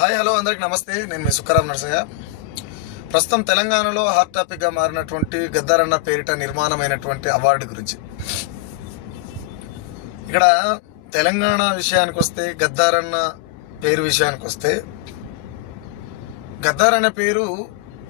Hi hello అందరికి నమస్తే. నేను మీ సుఖరాం నరసయ్య. ప్రస్తుతం తెలంగాణలో హాట్ టాపిక్గా మారినటువంటి గద్దారన్న పేరిట నిర్మాణమైనటువంటి అవార్డు గురించి. ఇక్కడ తెలంగాణ విషయానికి వస్తే గద్దారన్న పేరు విషయానికి వస్తే గద్దారన్న పేరు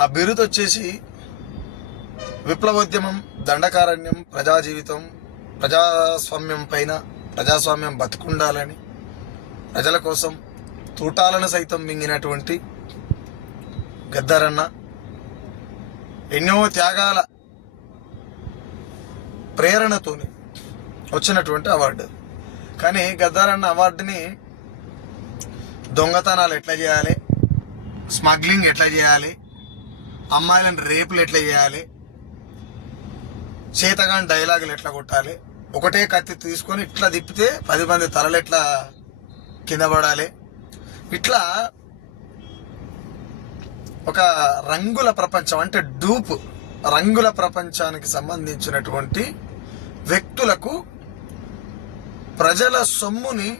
ఆ బిరుదు వచ్చేసి విప్లవోద్యమం దండకారణ్యం ప్రజా జీవితం ప్రజాస్వామ్యం పైన ప్రజాస్వామ్యం బతుకుండాలని ప్రజల కోసం తూటాలను సైతం మింగినటువంటి గద్దరన్న ఎన్నో త్యాగాల ప్రేరణతోని వచ్చినటువంటి అవార్డు. కానీ గద్దారన్న అవార్డుని దొంగతనాలు ఎట్లా చేయాలి? స్మగ్లింగ్ ఎట్లా చేయాలి? అమ్మాయిలను రేపులు ఎట్లా చేయాలి? చేతగాని డైలాగులు ఎట్లా కొట్టాలి? ఒకటే కత్తి తీసుకొని ఇట్లా తిప్పితే పది మంది తలలు ఎట్లా కింద పడాలి? ఇట్లా ఒక రంగుల ప్రపంచం అంటే డూప్ రంగుల ప్రపంచానికి సంబంధించినటువంటి వ్యక్తులకు ప్రజల సొమ్ముని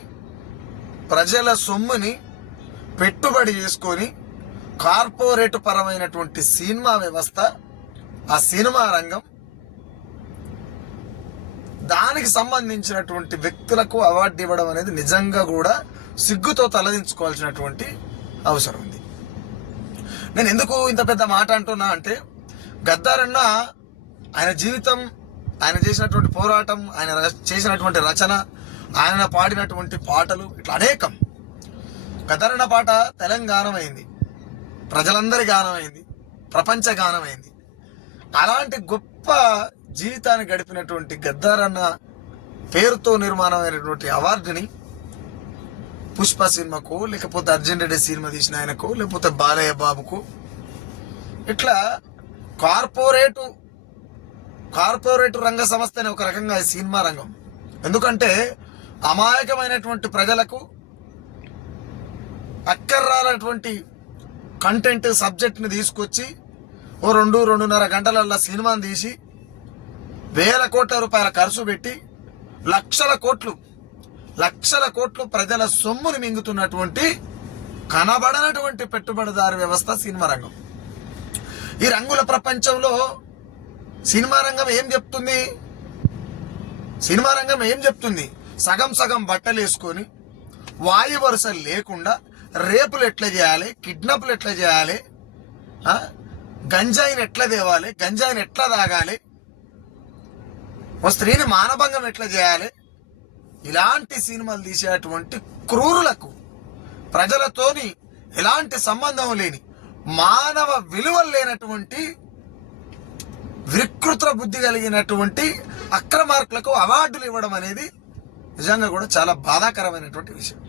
ప్రజల సొమ్ముని పెట్టుబడి చేసుకొని కార్పొరేట్ పరమైనటువంటి సినిమా వ్యవస్థ ఆ సినిమా రంగం దానికి సంబంధించినటువంటి వ్యక్తులకు అవార్డు ఇవ్వడం అనేది నిజంగా కూడా సిగ్గుతో తలదించుకోవాల్సినటువంటి అవసరం ఉంది. నేను ఎందుకు ఇంత పెద్ద మాట అంటున్నా అంటే గద్దారన్న ఆయన జీవితం ఆయన చేసినటువంటి పోరాటం ఆయన చేసినటువంటి రచన ఆయన పాడినటువంటి పాటలు ఇట్లా అనేకం. గద్దారన్న పాట తెలంగాణమైంది. ప్రజలందరి గానమైంది. ప్రపంచ గానమైంది. అలాంటి గొప్ప జీవితాన్ని గడిపినటువంటి గద్దారన్న పేరుతో నిర్మాణమైనటువంటి అవార్డుని పుష్ప సినిమాకు లేకపోతే అర్జున్ రెడ్డి సినిమా తీసిన ఆయనకు లేకపోతే బాలయ్య బాబుకు. ఇట్లా కార్పొరేటు కార్పొరేట్ రంగ సంస్థ అనే ఒక రకంగా సినిమా రంగం. ఎందుకంటే అమాయకమైనటువంటి ప్రజలకు అక్కర్రాలటువంటి కంటెంట్ సబ్జెక్ట్ని తీసుకొచ్చి ఓ రెండు రెండున్నర గంటలల్లా సినిమాని తీసి వేల కోట్ల రూపాయల ఖర్చు పెట్టి లక్షల కోట్లు లక్షల కోట్లు ప్రజల సొమ్మును మింగుతున్నటువంటి కనబడనటువంటి పెట్టుబడిదారు వ్యవస్థ సినిమా రంగం. ఈ రంగుల ప్రపంచంలో సినిమా రంగం ఏం చెప్తుంది? సినిమా రంగం ఏం చెప్తుంది? సగం సగం బట్టలు వేసుకొని వాయు వరుస లేకుండా రేపులు ఎట్లా చేయాలి? కిడ్నాప్లు ఎట్లా చేయాలి? గంజాయిని ఎట్లా తేవాలి? గంజాయిని ఎట్లా తాగాలి? ఓ స్త్రీని మానభంగం ఎట్లా చేయాలి? ఇలాంటి సినిమాలు తీసేటువంటి క్రూరులకు ప్రజలతోని ఎలాంటి సంబంధం లేని మానవ విలువలు లేనటువంటి వికృత బుద్ధి కలిగినటువంటి అక్రమార్కులకు అవార్డులు ఇవ్వడం అనేది నిజంగా కూడా చాలా బాధాకరమైనటువంటి విషయం.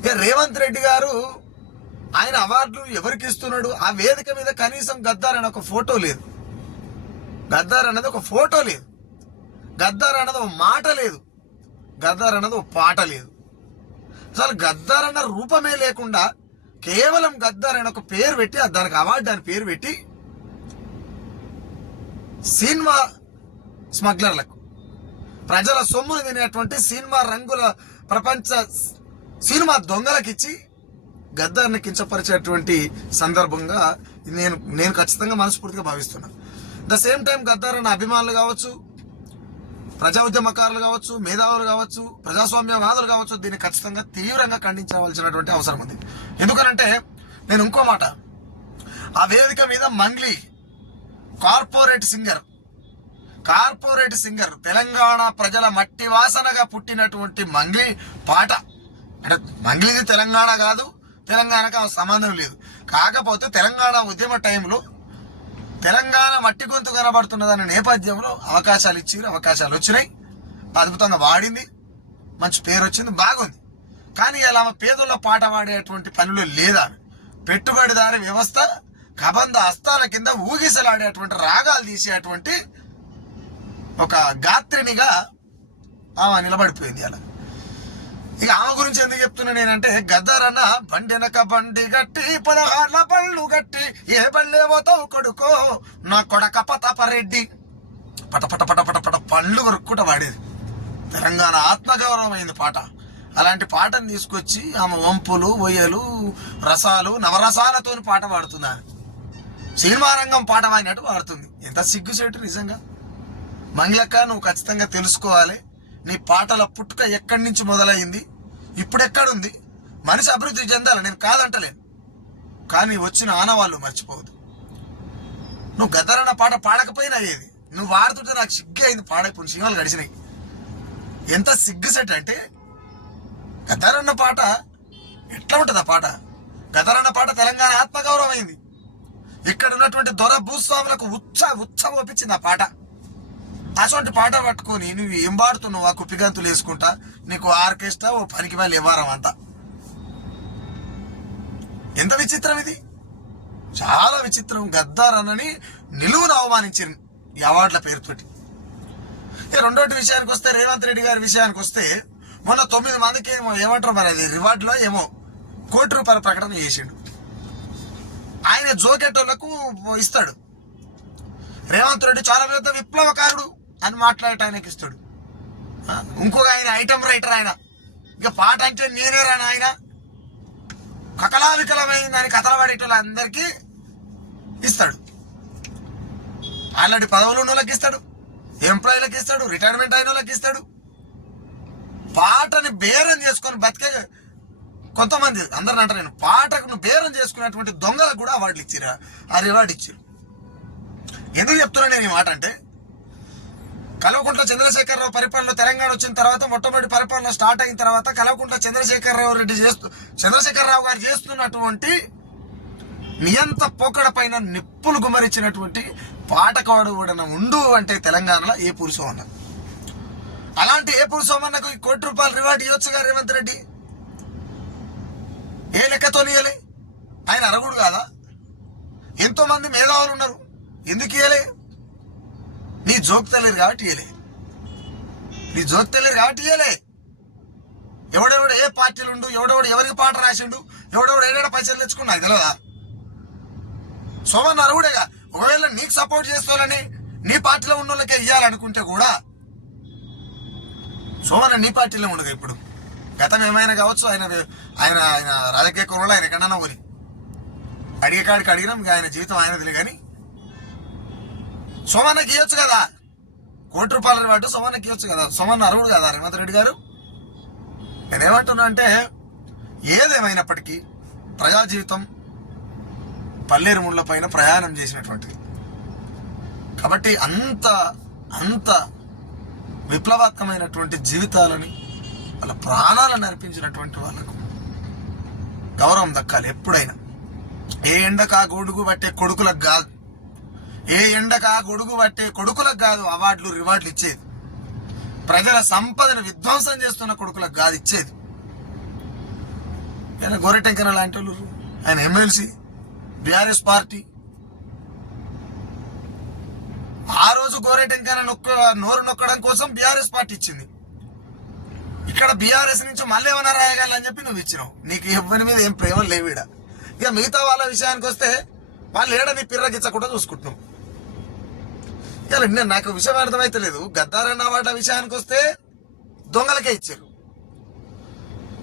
ఇక రేవంత్ రెడ్డి గారు ఆయన అవార్డులు ఎవరికి ఇస్తున్నాడు? ఆ వేదిక మీద కనీసం గద్దార్ అనే ఒక ఫోటో లేదు. గద్దార్ అన్నది ఒక ఫోటో లేదు. గద్దార్ అన్నది ఒక మాట లేదు. గద్దార్ అన్నది ఒక పాట లేదు. అసలు గద్దర్ అన్న రూపమే లేకుండా కేవలం గద్దార్ అనే ఒక పేరు పెట్టి ఆ దానికి అవార్డు అని పేరు పెట్టి సినిమా స్మగ్లర్లకు ప్రజల సొమ్మును తినేటువంటి సినిమా రంగుల ప్రపంచ సినిమా దొంగలకిచ్చి గద్దర్ని కించపరిచేటువంటి సందర్భంగా నేను నేను ఖచ్చితంగా మనస్ఫూర్తిగా భావిస్తున్నాను ద సేమ్ టైం గద్దార్ అన్న అభిమానులు కావచ్చు ప్రజా ఉద్యమకారులు కావచ్చు మేధావులు కావచ్చు ప్రజాస్వామ్యవాదులు కావచ్చు దీన్ని ఖచ్చితంగా తీవ్రంగా ఖండించవలసినటువంటి అవసరం ఉంది. ఎందుకనంటే నేను ఇంకో మాట. ఆ వేదిక మీద Mangli corporate singer corporate singer Telangana ప్రజల మట్టి వాసనగా పుట్టినటువంటి మంగ్లీ పాట. అంటే మంగ్లీది తెలంగాణ కాదు తెలంగాణకు సంబంధం లేదు. కాకపోతే తెలంగాణ ఉద్యమ టైంలో తెలంగాణ మట్టి గొంతు కనబడుతున్నదన్న నేపథ్యంలో అవకాశాలు ఇచ్చి అవకాశాలు వచ్చినాయి. అద్భుతంగా వాడింది. మంచి పేరు వచ్చింది. బాగుంది. కానీ అలా పేదల పాట పాడేటువంటి పనులు లేదా? పెట్టుబడిదారి వ్యవస్థ కబంధ హస్తాల కింద ఊగిసలాడేటువంటి రాగాలు తీసేటువంటి ఒక గాత్రినిగా ఆమె నిలబడిపోయింది అలా. ఇక ఆమె గురించి ఎందుకు చెప్తున్నా నేనంటే గద్దరన్న బండెనక బండి గట్టి పదహార్ల పళ్ళు గట్టి ఏ బళ్ళేవోతావు కొడుకో? నా కొడక పతపరెడ్డి. పట పట పట పట పట పళ్ళు కొరుక్కుంట వాడేది తెలంగాణ ఆత్మగౌరవం అయింది పాట. అలాంటి పాటను తీసుకొచ్చి ఆమె వంపులు ఒయ్యలు రసాలు నవరసాలతో పాట పాడుతుందా సినిమా రంగం పాట పాడినట్టు పాడుతుంది. ఎంత సిగ్గుచేటు నిజంగా. మంగళక్క నువ్వు ఖచ్చితంగా తెలుసుకోవాలి. నీ పాటల పుట్టుక ఎక్కడి నుంచి మొదలైంది ఇప్పుడు ఎక్కడుంది మనిషి అభివృద్ధి చెందాలి? నేను కాదంటలేను. కానీ వచ్చిన ఆనవాళ్ళు మర్చిపోవద్దు. నువ్వు గదరన్న పాట పాడకపోయినా అయ్యేది నువ్వు వాడుతుంటే నాకు సిగ్గు అయింది. పాడైపోయిన సినిమాలు గడిచినాయి. ఎంత సిగ్గు సెట్ అంటే గదరన్న పాట ఎట్లా ఉంటుంది ఆ పాట? గదరన్న పాట తెలంగాణ ఆత్మగౌరవం అయింది ఇక్కడ ఉన్నటువంటి దొర భూస్వాములకు ఉచ్చ ఉచ్చ ఒప్పించింది ఆ పాట. అటువంటి పాట పట్టుకొని నువ్వు ఏం పాడుతున్నావు? ఆ కుప్పిగంతులు వేసుకుంటా నీకు ఆర్కెస్ట్రా ఓ పనికి మళ్ళీ ఇవ్వరం అంతా. ఎంత విచిత్రం ఇది? చాలా విచిత్రం. గద్దార్ అన్నని నిలువును అవమానించారు ఈ అవార్డుల పేరుతోటి. ఇక రెండోటి విషయానికి వస్తే రేవంత్ రెడ్డి గారి విషయానికి వస్తే మొన్న తొమ్మిది మందికి ఏమో ఏమంటారు మరి అది? రివార్డులో ఏమో కోటి రూపాయల ప్రకటన చేసిండు. ఆయన జోకెటోళ్ళకు ఇస్తాడు. రేవంత్ రెడ్డి చాలా పెద్ద విప్లవకారుడు. అని మాట్లాడటానికి ఇస్తాడు. ఇంకొక ఆయన ఐటమ్ రైటర్ ఆయన. ఇక పాట అంటే నేనే రాను ఆయన కకలావికలమైందని కథలు పడేటోళ్ళు అందరికీ ఇస్తాడు. అలాంటి పదవులు ఉన్న వాళ్ళకి ఇస్తాడు. ఎంప్లాయీలకు ఇస్తాడు రిటైర్మెంట్ అయిన వాళ్ళకి ఇస్తాడు. పాటని బేరం చేసుకొని బతికే కొంతమంది అందరిని అంటారు నేను పాటకు బేరం చేసుకునేటువంటి దొంగలకు కూడా అవార్డులు ఇచ్చిరా ఆ రివార్డు ఇచ్చారు ఎందుకు చెప్తున్నా నేను ఈ మాట అంటే కల్వకుంట్ల చంద్రశేఖరరావు పరిపాలన తెలంగాణ వచ్చిన తర్వాత మొట్టమొదటి పరిపాలన స్టార్ట్ అయిన తర్వాత కల్వకుంట్ల చంద్రశేఖరరావు రెడ్డి చేస్తూ చంద్రశేఖరరావు గారు చేస్తున్నటువంటి నియంత పోకడ పైన నిప్పులు గుమరించినటువంటి పాటకాడు కూడా ఉండు అంటే తెలంగాణలో ఏ పురుషోమన్న. అలాంటి ఏ పురుషోమన్నకు ఈ కోటి రూపాయలు రివార్డు ఇవ్వచ్చుగా రేవంత్ రెడ్డి? ఏ లెక్కతో ఇయ్యలే? ఆయన అరగుడు కాదా? ఎంతోమంది మేధావులు ఉన్నారు. ఎందుకు ఇయ్యలే? నీ జోక్ కాబట్టి ఇయ్యలే. నీ జోక్తలేరు కాబట్టి ఇయ్యలే. ఎవడెవడు ఏ పార్టీలు ఉండు ఎవడెవడు ఎవరికి పాట రాసిండు ఎవడెవడు ఏడాడ పైసలు తెచ్చుకున్నా తెలియదా సోమన్ అరుగుడేగా ఒకవేళ నీకు సపోర్ట్ చేస్తానని నీ పార్టీలో ఉన్న వాళ్ళకే ఇయ్యాలనుకుంటే కూడా సోమన్న నీ పార్టీలో ఉండదు ఇప్పుడు. గతం ఏమైనా కావచ్చు ఆయన ఆయన ఆయన రాజకీయ కురంలో ఆయన ఎక్కడన్నా పోని అడిగే కాడికి అడిగినాం ఇంకా ఆయన జీవితం ఆయనదిలే కానీ సోమన్నకి ఇవ్వచ్చు కదా. కోటి రూపాయల రివార్డు సోమన్నకి ఇవ్వచ్చు కదా. సోమన్న అరువుడు కదా రేవంత్ రెడ్డి గారు? నేనేమంటున్నా అంటే ఏదేమైనప్పటికీ ప్రజా జీవితం పల్లేరు ముళ్ళ పైన ప్రయాణం చేసినటువంటిది. కాబట్టి అంత అంత విప్లవాత్మకమైనటువంటి జీవితాలని వాళ్ళ ప్రాణాలను అర్పించినటువంటి వాళ్ళకు గౌరవం దక్కాలి ఎప్పుడైనా. ఏ ఎండకు ఆ గొడుగు పట్టే కొడుకులకు కాదు. ఏ ఎండక గొడుగు పట్టే కొడుకులకు కాదు అవార్డులు రివార్డులు ఇచ్చేది. ప్రజల సంపదను విధ్వంసం చేస్తున్న కొడుకులకు కాదు ఇచ్చేది. ఆయన గోరెటెంకర లాంటి వాళ్ళు ఆయన ఎమ్మెల్సీ బీఆర్ఎస్ పార్టీ. ఆ రోజు గోరెటెంకర నొక్క నోరు నొక్కడం కోసం బీఆర్ఎస్ పార్టీ ఇచ్చింది. ఇక్కడ బీఆర్ఎస్ నుంచి మళ్ళీ ఏమైనా రాయగలని చెప్పి నువ్వు ఇచ్చినావు. నీకు ఇవ్వని మీద ఏం ప్రేమ లేవిడ ఇక మిగతా వాళ్ళ విషయానికి వస్తే వాళ్ళు ఏడని పిర్రగిచ్చకుండా చూసుకుంటున్నాం ఇలా నేను నాకు విషయం అర్థమైతే లేదు. గద్దారన్న వాట విషయానికి వస్తే దొంగలకే ఇచ్చారు.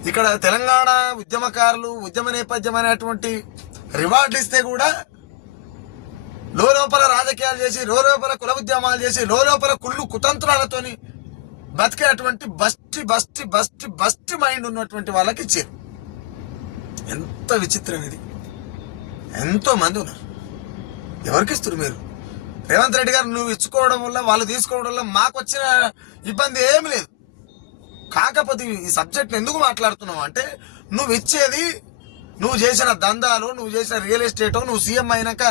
ఇక్కడ తెలంగాణ ఉద్యమకారులు ఉద్యమ నేపథ్యం అనేటువంటి రివార్డులు ఇస్తే కూడా లోపల రాజకీయాలు చేసి లోపల కుల ఉద్యమాలు చేసి లోపల కుళ్ళు కుతంత్రాలతోని బతికేటువంటి బస్టి బస్టి బస్టి బస్టి మైండ్ ఉన్నటువంటి వాళ్ళకి ఇచ్చారు. ఎంత విచిత్రం ఇది. ఎంతో మంది ఉన్నారు. ఎవరికి ఇస్తారు మీరు? రేవంత్ రెడ్డి గారు నువ్వు ఇచ్చుకోవడం వల్ల వాళ్ళు తీసుకోవడం వల్ల మాకు వచ్చిన ఇబ్బంది ఏమి లేదు. కాకపోతే ఈ సబ్జెక్ట్ ఎందుకు మాట్లాడుతున్నావు అంటే నువ్వు ఇచ్చేది నువ్వు చేసిన దందాలు నువ్వు చేసిన రియల్ ఎస్టేట్ నువ్వు సీఎం అయినాక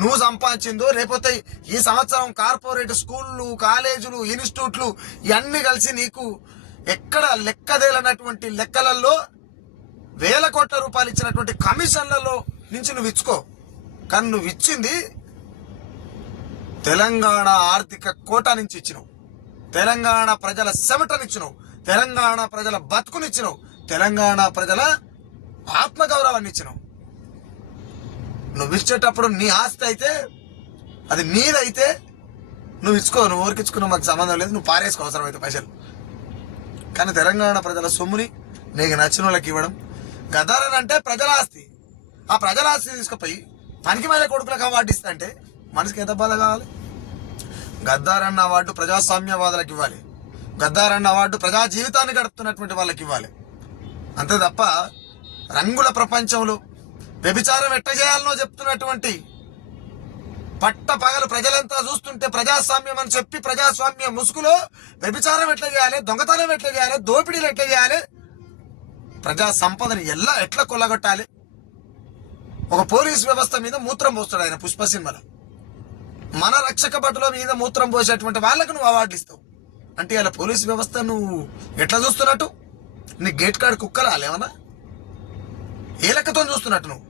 నువ్వు సంపాదించిందో లేకపోతే ఈ సంవత్సరం కార్పొరేట్ స్కూళ్ళు కాలేజీలు ఇన్స్టిట్యూట్లు ఇవన్నీ కలిసి నీకు ఎక్కడ లెక్కదేలనటువంటి లెక్కలలో వేల కోట్ల రూపాయలు ఇచ్చినటువంటి కమిషన్లలో నుంచి నువ్వు ఇచ్చుకో. కానీ నువ్వు ఇచ్చింది తెలంగాణ ఆర్థిక కోట నుంచి ఇచ్చినావు. తెలంగాణ ప్రజల సెమటనిచ్చినావు. తెలంగాణ ప్రజల బతుకునిచ్చినావు. తెలంగాణ ప్రజల ఆత్మగౌరవాన్ని ఇచ్చినావు. నువ్వు ఇచ్చేటప్పుడు నీ ఆస్తి అయితే అది నీదైతే నువ్వు ఇచ్చుకో నువ్వు ఊరికి ఇచ్చుకున్న మాకు సంబంధం లేదు నువ్వు పారేసుకో అవసరం అయితే పైసలు. కానీ తెలంగాణ ప్రజల సొమ్ముని నీకు నచ్చిన వాళ్ళకి ఇవ్వడం గదారని అంటే ప్రజల ఆస్తి. ఆ ప్రజల ఆస్తి తీసుకుపోయి పనికి మళ్ళీ కొడుకులకు అవార్డు ఇస్తా అంటే మనిషికి ఎంత బాధ కావాలి? గద్దారన్న అవార్డు ప్రజాస్వామ్యవాదులకు ఇవ్వాలి. గద్దారన్న అవార్డు ప్రజా జీవితాన్ని గడుపుతున్నటువంటి వాళ్ళకి ఇవ్వాలి. అంతే తప్ప రంగుల ప్రపంచంలో వ్యభిచారం ఎట్ట చేయాలనో చెప్తున్నటువంటి పట్ట పగలు ప్రజలంతా చూస్తుంటే ప్రజాస్వామ్యం అని చెప్పి ప్రజాస్వామ్య ముసుగులో వ్యభిచారం ఎట్లా చేయాలి? దొంగతనం ఎట్లా చేయాలి? దోపిడీలు ఎట్లా చేయాలి? ప్రజా సంపదని ఎలా ఎట్లా కొల్లగొట్టాలి? ఒక పోలీస్ వ్యవస్థ మీద మూత్రం పోస్తాడు ఆయన పుష్ప సినిమాలో. మన రక్షక భటుల మీద మూత్రం పోసేటువంటి వాళ్ళకు నువ్వు అవార్డులు ఇస్తావు. అంటే అలా పోలీస్ వ్యవస్థ నువ్వు ఎట్లా చూస్తున్నట్టు? నీ గేట్ కార్డ్ కుక్కలా లేవనా? ఏ లెక్కతో చూస్తున్నట్టు నువ్వు?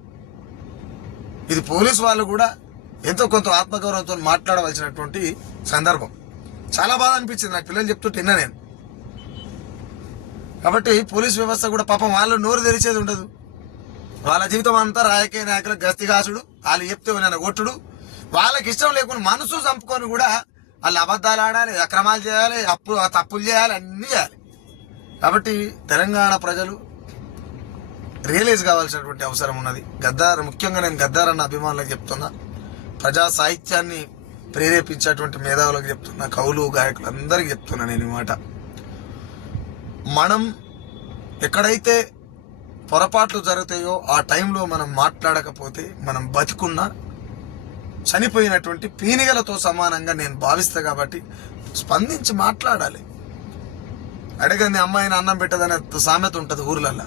ఇది పోలీస్ వాళ్ళు కూడా ఎంతో కొంత ఆత్మగౌరవంతో మాట్లాడవలసినటువంటి సందర్భం. చాలా బాధ అనిపించింది నాకు. పిల్లలు చెప్తుంటే నిన్న నేను. కాబట్టి పోలీస్ వ్యవస్థ కూడా పాపం వాళ్ళు నోరు తెరిచేది ఉండదు. వాళ్ళ జీవితం అంతా రాజకీయ నాయకుల గస్తిగాసుడు. వాళ్ళు చెప్తే నన్ను కొట్టుడు వాళ్ళకి ఇష్టం లేకుండా మనసు చంపుకొని కూడా వాళ్ళు అబద్ధాలు ఆడాలి అక్రమాలు చేయాలి అప్పు తప్పులు చేయాలి అన్నీ చేయాలి. కాబట్టి తెలంగాణ ప్రజలు రియలైజ్ కావాల్సినటువంటి అవసరం ఉన్నది. గద్దార్ ముఖ్యంగా నేను గద్దార్ అన్న అభిమానులకు చెప్తున్నా. ప్రజా సాహిత్యాన్ని ప్రేరేపించేటువంటి మేధావులకు చెప్తున్నా కవులు గాయకులు అందరికీ చెప్తున్నా నేను ఈ మాట. మనం ఎక్కడైతే పొరపాట్లు జరుగుతాయో ఆ టైంలో మనం మాట్లాడకపోతే మనం బతికున్నా చనిపోయినటువంటి పీనిగలతో సమానంగా నేను భావిస్తా కాబట్టి స్పందించి మాట్లాడాలి. అడగంది అమ్మాయిని అన్నం పెట్టదనే సామెత ఉంటుంది ఊర్లల్లో.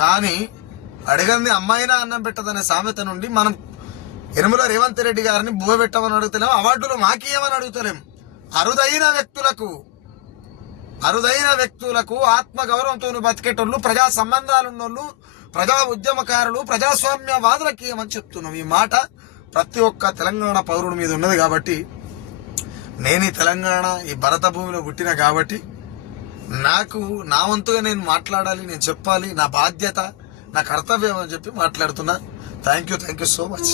కానీ అడగంది అమ్మాయినా అన్నం పెట్టదనే సామెత నుండి మనం యనమల రేవంత్ రెడ్డి గారిని బువ పెట్టమని అడుగుతలేము అవార్డులు మాకేమని అడుగుతలేం. అరుదైన వ్యక్తులకు అరుదైన వ్యక్తులకు ఆత్మగౌరవంతో బతికేటోళ్ళు ప్రజా సంబంధాలు ఉన్నోళ్ళు ప్రజా ఉద్యమకారులు ప్రజాస్వామ్యవాదులకి ఏమని చెప్తున్నాం. ఈ మాట ప్రతి ఒక్క తెలంగాణ పౌరుడి మీద ఉన్నది కాబట్టి నేను ఈ తెలంగాణ ఈ భరత భూమిలో పుట్టిన కాబట్టి నాకు నా వంతుగా నేను మాట్లాడాలి నేను చెప్పాలి నా బాధ్యత నా కర్తవ్యం అని చెప్పి మాట్లాడుతున్నా. Thank you thank you so much